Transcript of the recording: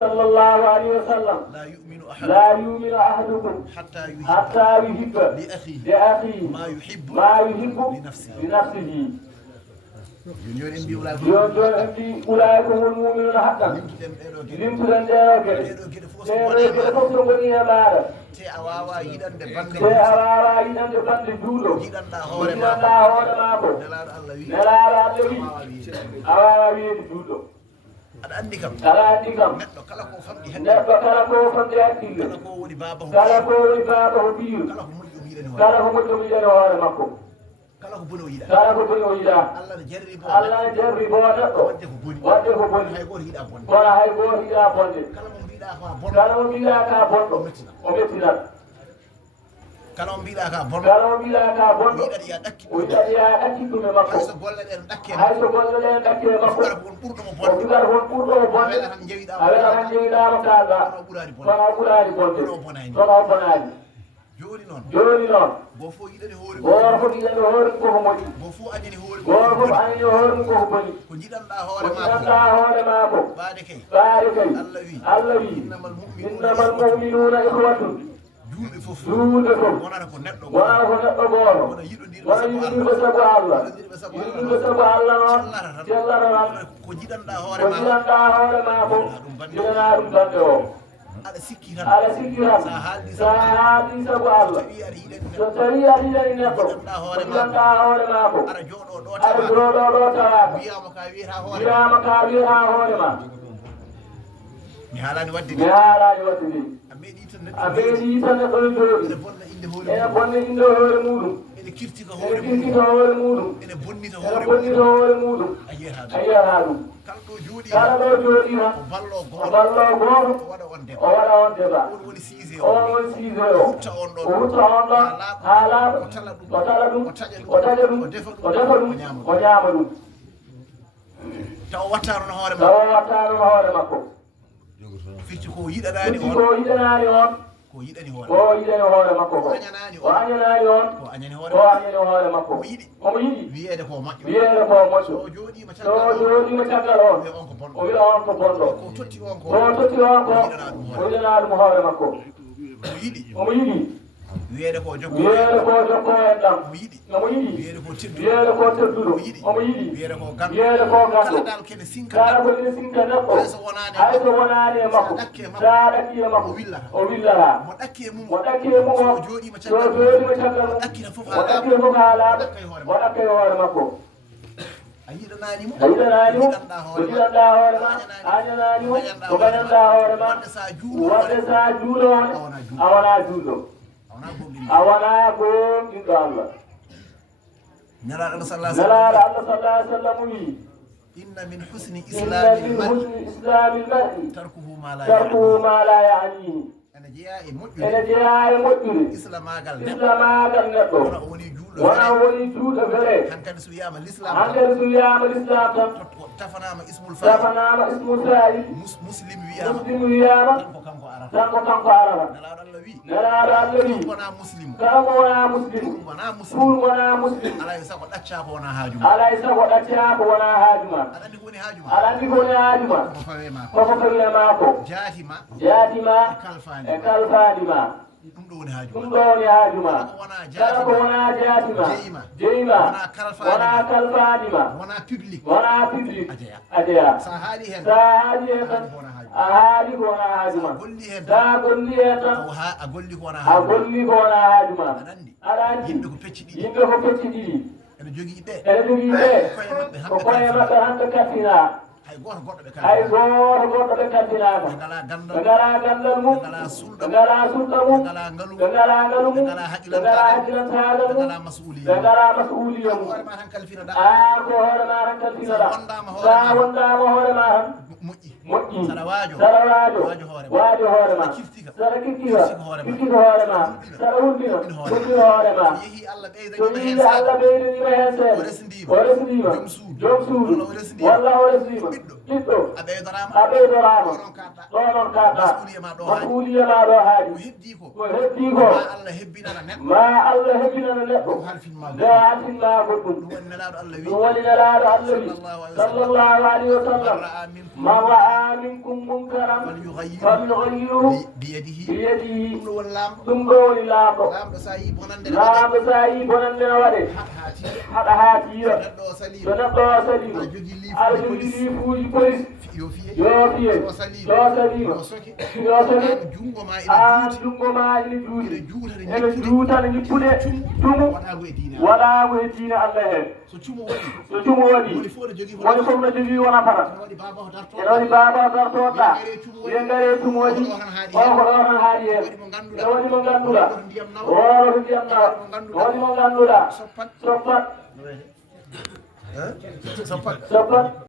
صلى الله عليه وسلم لا يؤمن أحدكم حتى يحب لأخيه ما يحب لنفسه يون أنبي أولئك هم المؤمنون حقا لمتلن داوكي سيريك فصل بني أمارا أواوا يدن دي بند دولو يدن هور ماكو نلال اللوي أواوا يدن دولو aɗa anndi kam neɗɗo kala ko famɗi hakkille kala ko woni baaba ho biiru kala ko moƴƴo yiɗani hoore makko kala ko boni o yiɗa allah ne jarri bo neɗɗo wadde ko boni kono hay goto yiɗa bonde kala mo mbiɗa ka bonɗo o mettinat kala mo mbiɗa ka bonɗo o yiɗaɗi ya ɗakki ɗum e makko hayso golle ɗen ɗakke e makko o figar hon ɓurɗo bonde a wela tan jewiɗama kalɗa kono o ɓurani bonde kono o bonani joni noon goto fof yiɗani hoore mum koko moƴƴi goto fof añani hoore mum koko boni ko jiɗanɗa hoore mako ɓaade kay allah wi innamal mu'minuna ikhwatun juuɗe fof wonata ko neɗɗo goto wona yiɗodirɓe sago Allah noon cellata tan ko jiɗanɗa hoore mako jiɗana ɗum bande o aɗa sikki tan sa haaldi sago Allah so tawi aɗa yiɗani neɗɗo jiɗanɗa hoore mako aɗa jooɗo ɗo tawaka wiyama ka wiyata hoore ma mi haalani wadde ni a meeɗi tan neɗɗo ne jooɗi ene bonna inde hoore muɗum ene kirtika hoore muɗum ene bonnita hoore muɗum a yiyata ɗum kala ɗo jooɗi tan o ballo goto o waɗa on débat on woni sise o hutta on ɗon ha laaɓa o tala ɗum o taƴa ɗum o defa ɗum o ñaama ɗum taw wattano no hoore makko ficci ko yiɗanani on ko yiɗani hoore makko ko o añanani on ko añani hoore makko omo yiɗi wiyeede ko moƴƴo so jooɗima caggal on o wiya on ko bonɗo ko totti on ko o yiɗana ɗum hoore makko omo yiɗi wiyeede ko jokko en ɗam omo yiɗi wiyeede ko tedduɗo omo yiɗi wiyeede ko ganɗo kala ko ene sinka neɗɗo hayso wonani e makko sa ɗakki e makko o willata mo ɗakki e mum o so jooɗima caggal o ɗakkita fof ha laaɓa o ɗakka e hoore makko a yiɗananimo o jiɗanɗa hoore ma añananimo o gañanɗa hoore ma wadde sa juulowone a wona juulɗo a wona gonɗinɗo Allah nelaɗo Allah sallallahu alaihi wasallam wi inna min husni islamil mar'i tarkuhu ma la ya'nihi ene jeeya e moƴƴude islamagal neɗɗo wona woni juuɗo fere hankadi so wiyama l'islam tan tafanama ismul fa'il muslim wiyama tan ko kanko araba nelaɗo Allah wi kala mo wona muslim pour wona muslim alay sago ɗacca ko wona haajuma aɗa andi ko woni haajuma koko fawima ko jaatima e kalfanima ɗum ɗo woni haajuma kala ko wona jaatima jeyma wona kalfanima wona public a jeeya sa haali hen tan a haali ko wona haajuma sa golli hen tan a golli ko wona haajuma aɗa andi yimɓe ko pecci ɗiɗi ene jogii ɓe ko koye maɓɓe hande kattina hay goto goɗɗo ɓe kantinaka ɓe ngala gandal mum ɓe ngala sulɗa mum ɓe ngala ngalu mum ɓe ngala haqqilantaagal mum ɓe ngala masuliya mum ko hoore ma tan kalfinoɗa sa wondama hoore ma tan moƴƴi saɗa waajo hoore ma saɗa kirkita hoore ma saɗa hulɓina hoore ma so yeehi Allah ɓeydanima hen seeɗa o resdima joom suudu walla o resdima ɓiɗɗo a ɓeydorama ɗo noon kaɗɗa masuliya ma ɗo haaji ko heddi ko ma Allah hebbinana neɗɗo nde halfinma goɗɗum ɗum woni nelaɗo Allah wi sallallahu alaihi wa sallam man ra'a ra'a minkum munkaran falyughayyirhu biyadihi ɗum ɗo woni laamɗo laamɗo sa yi bonande no waɗe haɗa haatira so neɗɗo o salima aɗa jogii liifuuji police yo fiye so salima yo soke an jungo ma ene juuti ene juutana ñippude cumu waɗago e diina Allah heen so cumo waɗi woni fof no jogii wona fata ene waɗi baba dartoɗa ɓe ngare cumo waɗi on ko ɗo tan haaɗi heen ene waɗi mo ngannduɗa woro to ndiyam nawa waɗi mo ngannduɗa soppat